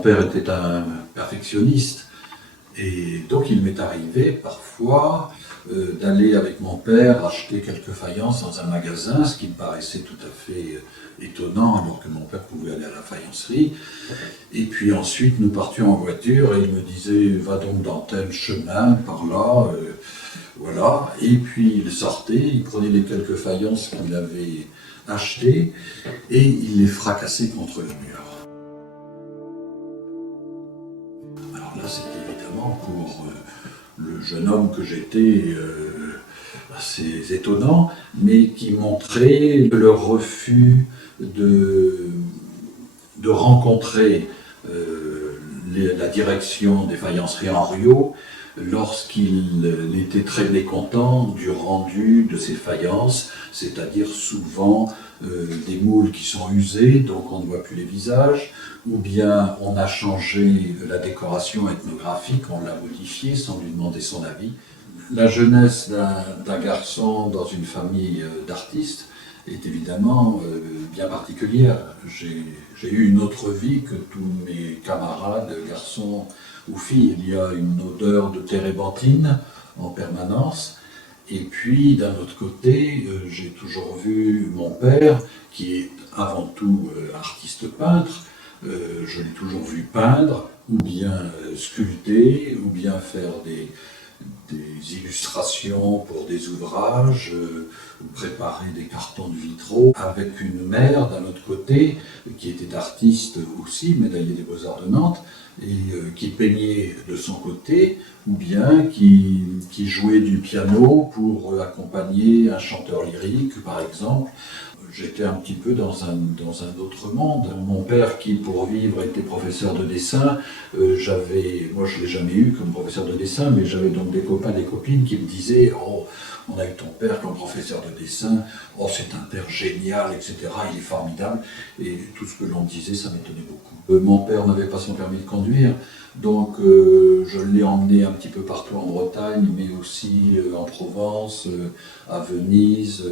père était un perfectionniste et donc il m'est arrivé parfois d'aller avec mon père acheter quelques faïences dans un magasin, ce qui me paraissait tout à fait étonnant alors que mon père pouvait aller à la faïencerie. Et puis ensuite nous partions en voiture et il me disait va donc dans tel chemin par là, voilà. Et puis il sortait, il prenait les quelques faïences qu'il avait achetées et il les fracassait contre le mur. Alors là, c'était évidemment pour le jeune homme que j'étais assez étonnant, mais qui montrait le refus de rencontrer la direction des faïenceries Henriot lorsqu'il était très mécontent du rendu de ces faïences, c'est-à-dire souvent des moules qui sont usés, donc on ne voit plus les visages, ou bien on a changé la décoration ethnographique, on l'a modifiée sans lui demander son avis. La jeunesse d'un garçon dans une famille d'artistes est évidemment bien particulière. J'ai eu une autre vie que tous mes camarades, garçons ou filles. Il y a une odeur de térébenthine en permanence. Et puis, d'un autre côté, j'ai toujours vu mon père, qui est avant tout artiste peintre, je l'ai toujours vu peindre, ou bien sculpter, ou bien faire des illustrations pour des ouvrages, préparer des cartons de vitraux, avec une mère d'un autre côté, qui était artiste aussi, médaillée des Beaux-Arts de Nantes, et qui peignait de son côté, ou bien qui jouait du piano pour accompagner un chanteur lyrique, par exemple. J'étais un petit peu dans un autre monde. Mon père, qui pour vivre était professeur de dessin, moi je ne l'ai jamais eu comme professeur de dessin, mais j'avais donc des copains, des copines qui me disaient « Oh, on a eu ton père comme professeur de dessin, oh c'est un père génial, etc. Il est formidable ». Et tout ce que l'on disait, ça m'étonnait beaucoup. Mon père n'avait pas son permis de conduire, donc je l'ai emmené un petit peu partout en Bretagne, mais aussi en Provence, à Venise,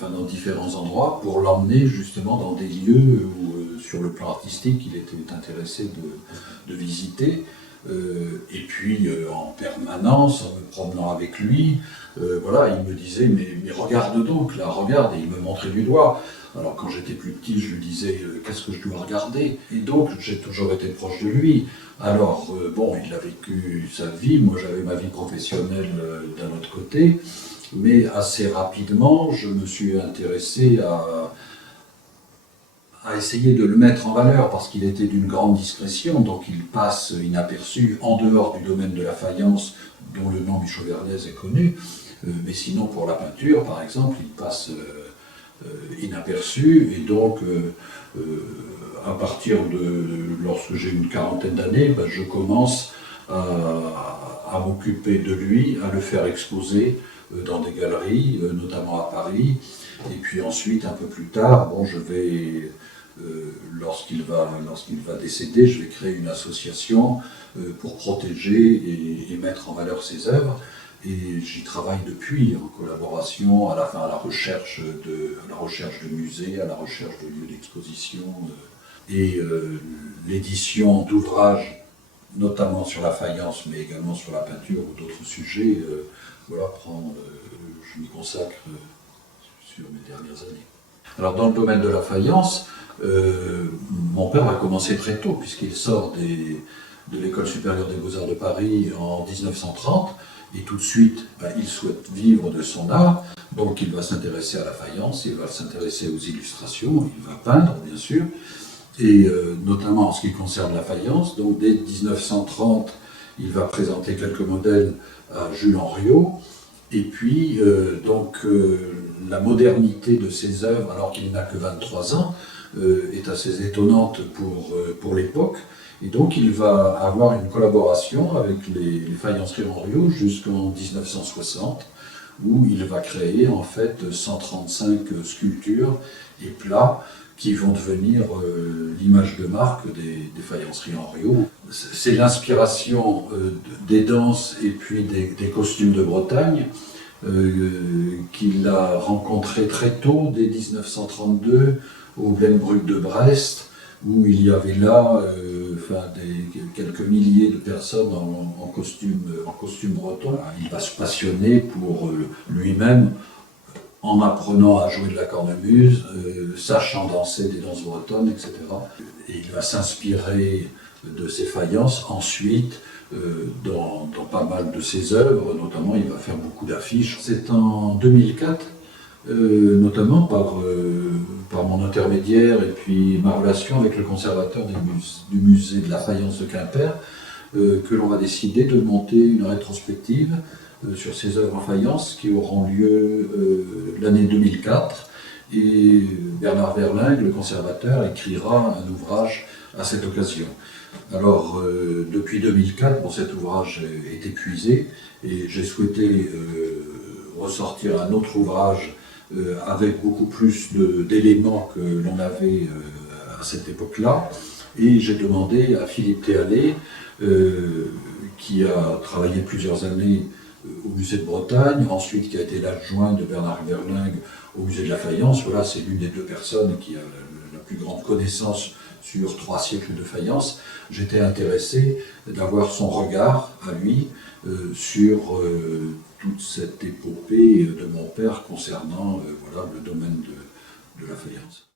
dans différents endroits, pour l'emmener justement dans des lieux où, sur le plan artistique, il était intéressé de visiter. Et puis, en permanence, en me promenant avec lui, voilà, il me disait mais regarde donc, là, regarde, et il me montrait du doigt. Alors quand j'étais plus petit, je lui disais qu'est-ce que je dois regarder? Et donc, j'ai toujours été proche de lui. Alors, bon, il a vécu sa vie, moi j'avais ma vie professionnelle d'un autre côté. Mais assez rapidement, je me suis intéressé à essayer de le mettre en valeur parce qu'il était d'une grande discrétion, donc il passe inaperçu en dehors du domaine de la faïence dont le nom Michaud-Vernez est connu, mais sinon pour la peinture par exemple, il passe inaperçu et donc à partir lorsque j'ai une quarantaine d'années, je commence à m'occuper de lui, à le faire exposer dans des galeries, notamment à Paris. Et puis ensuite, un peu plus tard, bon, je vais, lorsqu'il va décéder, je vais créer une association pour protéger et mettre en valeur ses œuvres. Et j'y travaille depuis, en collaboration à la recherche de musées, à la recherche de lieux d'exposition et l'édition d'ouvrages, notamment sur la faïence, mais également sur la peinture ou d'autres sujets. Voilà, je m'y consacre sur mes dernières années. Alors dans le domaine de la faïence, mon père a commencé très tôt, puisqu'il sort de l'École supérieure des Beaux-Arts de Paris en 1930, et tout de suite, il souhaite vivre de son art, donc il va s'intéresser à la faïence, il va s'intéresser aux illustrations, il va peindre bien sûr, et notamment en ce qui concerne la faïence. Donc dès 1930, il va présenter quelques modèles à Jules Henriot, et puis la modernité de ses œuvres, alors qu'il n'a que 23 ans, est assez étonnante pour l'époque, et donc il va avoir une collaboration avec les faïenceries Henriot jusqu'en 1960, où il va créer en fait 135 sculptures et plats qui vont devenir l'image de marque des faïenceries Henriot. C'est l'inspiration des danses et puis des costumes de Bretagne qu'il a rencontré très tôt, dès 1932, au Blenbrug de Brest, où il y avait là enfin quelques milliers de personnes en costume breton. Il va se passionner pour lui-même, en apprenant à jouer de la cornemuse, sachant danser des danses bretonnes, etc. Et il va s'inspirer de ces faïences ensuite dans pas mal de ses œuvres, notamment il va faire beaucoup d'affiches. C'est en 2004, notamment par mon intermédiaire et puis ma relation avec le conservateur du musée de la faïence de Quimper, que l'on va décider de monter une rétrospective sur ces œuvres en faïence qui auront lieu l'année 2004. Et Bernard Verlingue, le conservateur, écrira un ouvrage à cette occasion. Alors, depuis 2004, bon, cet ouvrage est épuisé et j'ai souhaité ressortir un autre ouvrage avec beaucoup plus d'éléments que l'on avait à cette époque-là. Et j'ai demandé à Philippe Théalet, qui a travaillé plusieurs années au musée de Bretagne, ensuite qui a été l'adjoint de Bernard Verlingue au musée de la faïence. Voilà, c'est l'une des deux personnes qui a la plus grande connaissance sur 3 siècles de faïence. J'étais intéressé d'avoir son regard à lui sur toute cette épopée de mon père concernant voilà, le domaine de la faïence.